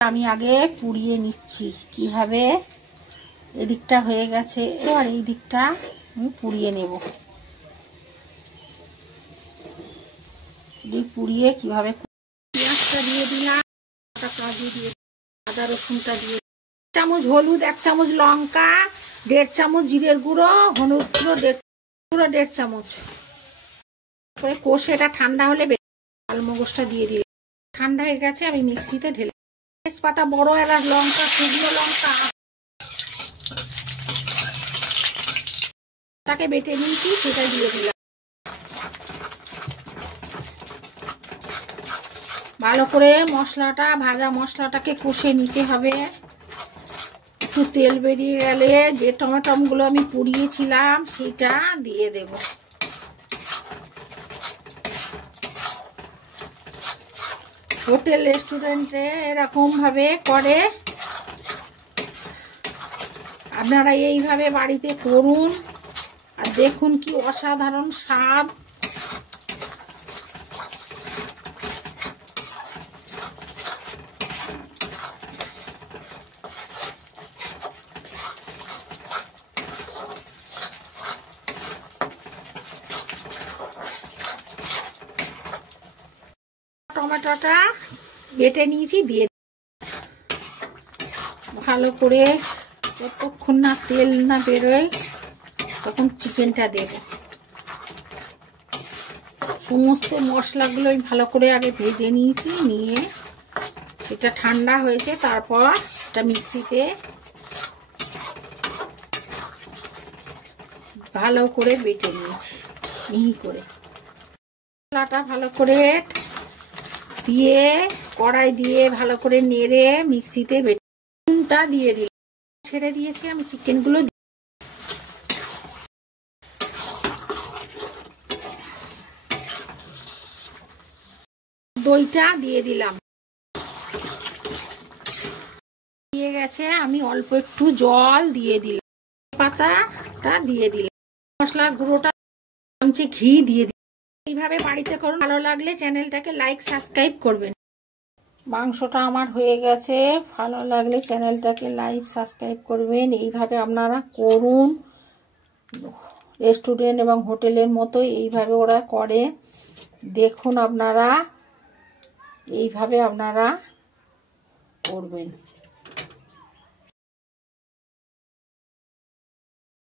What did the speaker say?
আমি আগে পুড়িয়ে নিচ্ছি কিভাবে। এদিকটা হয়ে গেছে, এবার এই দিকটা আমি পুড়িয়ে নেব। পুড়িয়ে কিভাবে পেঁয়াজটা দিয়ে দিলাম, কাজু দিয়ে, আদা রসুনটা দিয়ে, 1 চামচ হলুদ, 1 চামচ লঙ্কা, 1.5 চামচ জিরের গুঁড়ো, হলুদ গুঁড়ো 1.5 চামচ করে কষে এটা ঠান্ডা হলে আলমগজটা দিয়ে দিলাম। ঠান্ডা হয়ে গেছে, আমি মিক্সিতে ঢেলে তেজপাতা, বড় এলাচ, লঙ্কা, শুকনো লঙ্কা তাকে বেটে নিয়েছি, সেটা দিয়ে দিলাম। ভালো করে মশলাটা, ভাজা মশলাটাকে কষে নিতে হবে। একটু তেল বেরিয়ে গেলে যে টমেটোগুলো আমি পুড়িয়েছিলাম সেটা দিয়ে দেব। হোটেল রেস্টুরেন্টে এরকম ভাবে করে, আপনারা এইভাবে বাড়িতে করুন আর দেখুন কি অসাধারণ স্বাদ। টমেটোটা বেটে নিয়েছি, দিয়ে ভালো করে যতক্ষণ না তেল না বেরোয় তখন চিকেনটা দেব। সমস্ত মশলাগুলো আমি ভালো করে আগে ভেজে নিয়েছি, নিয়ে সেটা ঠান্ডা হয়েছে, তারপর এটা মিক্সিতে ভালো করে বেটে নিয়েছি মিহি করে। মশলাটা ভালো করে দিয়ে কড়াই দিয়ে ভালো করে নেড়ে মিক্সিতে বেটে দিয়ে দিলাম। ছেড়ে দিয়েছি, আমি চিকেনগুলো দইটা দিয়ে দিলাম। দিয়ে গেছে, আমি অল্প একটু জল দিয়ে দিলাম, পাতাটা দিয়ে দিলাম, মশলার গুঁড়োটা, চামচে ঘি দিয়ে দিলাম। এইভাবে বাড়িতে করুন। ভালো লাগলে চ্যানেলটাকে লাইক সাবস্ক্রাইব করবেন। মাংসটা আমার হয়ে গেছে, ভালো লাগলে চ্যানেলটাকে লাইক সাবস্ক্রাইব করবেন। এইভাবে আপনারা করুন, রেস্টুরেন্ট এবং হোটেলের মতো এইভাবে ওরা করে, দেখুন আপনারা এইভাবে আপনারা করবেন।